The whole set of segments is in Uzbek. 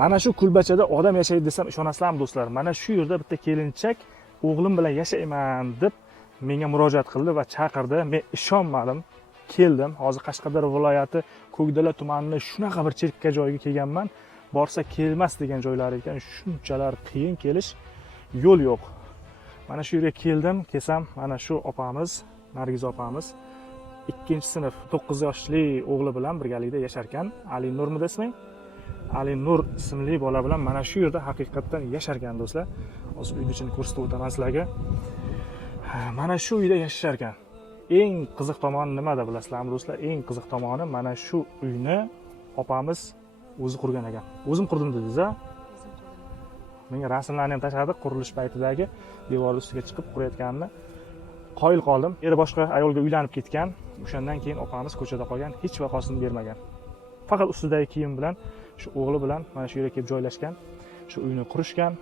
Mana shu kulbachada odam yashaydi desam ishonasizlarmi do'stlar? Mana shu yerda bitta kelinchak o'g'lim bilan yashayman deb menga murojaat qildi va chaqirdi. Men ishonmadim. Keldim. Hozir Qashqadaryo viloyati Ko'kdala tumanining shunaqa bir chekka joyiga kelganman. Borsa kelmas degan joylar ekan. Shunchalar qiyin kelish, yo'l yo'q. Mana shu yerga keldim. Kelsam, mana shu opamiz, Nargiz opamiz 2-sinf 9 yoshli o'g'li bilan birgalikda yashar ekan. Ali Nurmi desmang? Ali Nur ismli bola bilan mana shu yerda haqiqatdan yashar ekan do'stlar. Hozir uyni ichini ko'rsatib o'taman sizlarga. Mana shu uyda yashar ekan. Eng qiziq tomoni nimada bilasizlarmi do'stlar? Eng qiziq tomoni mana shu uyni opamiz o'zi qurgan ekan. O'zim qurdim dedingiz-a? Menga rasmlarni ham tashladi, qurilish paytidagi devor ustiga chiqib qurayotganini qoyil qoldim. Eri boshqa ayolga uylanib ketgan. O'shandan keyin opamiz ko'chada qolgan, hech vaqosini bermagan. Faqat ustidagi kiyim bilan shu o'g'li bilan mana shu yerga kelib joylashgan. Shu uyni qurishgan.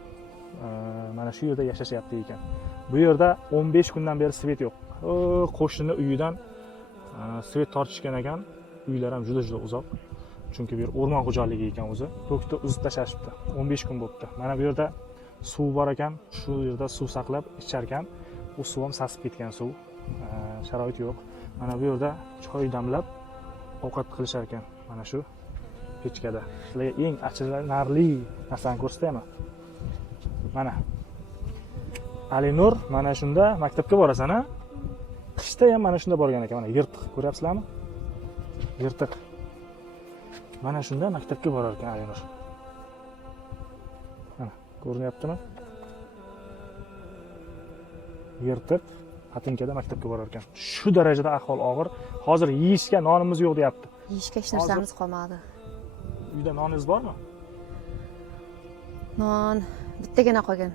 Mana shu yerda yashashyapti ekan. Bu yerda 15 kundan beri svet yo'q. Qo'shni uyidan svet tortishgan ekan. Uylar ham juda uzoq. Chunki bu yer o'rmon xo'jaligi ekan o'zi. Tokda uzib tashlashibdi. 15 kun bo'libdi. Mana bu yerda suv bor ekan. Shu yerda suv saqlab ichar ekan. U suv ham sasib ketgan suv. Sharoit yo'q. Mana bu yerda choy damlab ovqat qilishar ekan. Mana shu pechkada. Sizlarga eng achinarli narsani ko'rsataymi? Mana Ali Nur mana shunda maktabga borasan-a? Qishda ham mana shunda borgan ekan. Mana yirtiq ko'ryapsizlarmi? Yirtiq. Mana shunda maktabga borar ekan Ali Nur. Mana ko'rinyaptimi? Yirtiq Xatinkada maktabga borar ekan. Shu darajada ahvol og'ir. Hozir yeyishga nonimiz yo'q deyapti. Yeyishga hech narsamiz qolmadi. Uyda noningiz bormi? Non bittagina qolgan.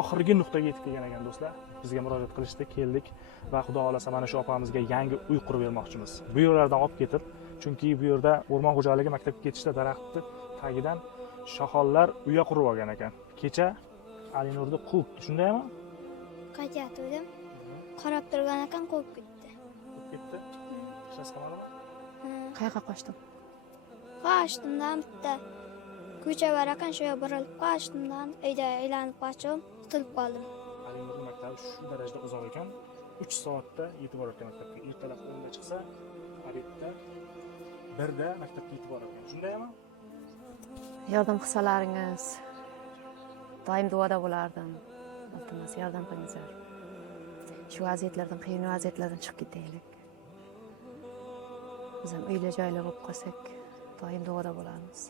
Oxirgi nuqtaga yetib kelgan ekan do'stlar. Bizga murojaat qilishdi, keldik va xudo xolasa mana shu opamizga yangi uy qurib bermoqchimiz. Bu yerlardan olib ketib, chunki bu yerda o'rmon xo'jaligi maktabga ketishda daraxtni tagidan shoxollar uya qurib olgan ekan. Kecha Ali Nurni quvib, shundaymi? Qaytayotgandim. Qarab turgan ekan quvib ketdi. Quvib ketdi. Ishasi qamadimi? Qayerga qochdim? Qochdim bitta ko'cha bor ekan, shu yerga burilib qochdim. Uyda aylanib qochib, tutilib qoldim. Ali Nurning maktabi shu darajada uzoq ekan. 3 soatda yetib borar ekan maktabga. Ertalab 10 da chiqsa, obedda 1 da maktabga yetib borar ekan. Shundaymi? Yordam qilsalaringiz. Doim duoda bo'lardim. Iltimos yordam qilingizlar. Shu vaziyatlardan, qiyin vaziyatlardan chiqib ketaylik. Biz ham uyli joyli bo'lib qolsak, doim duoda bo'lamiz.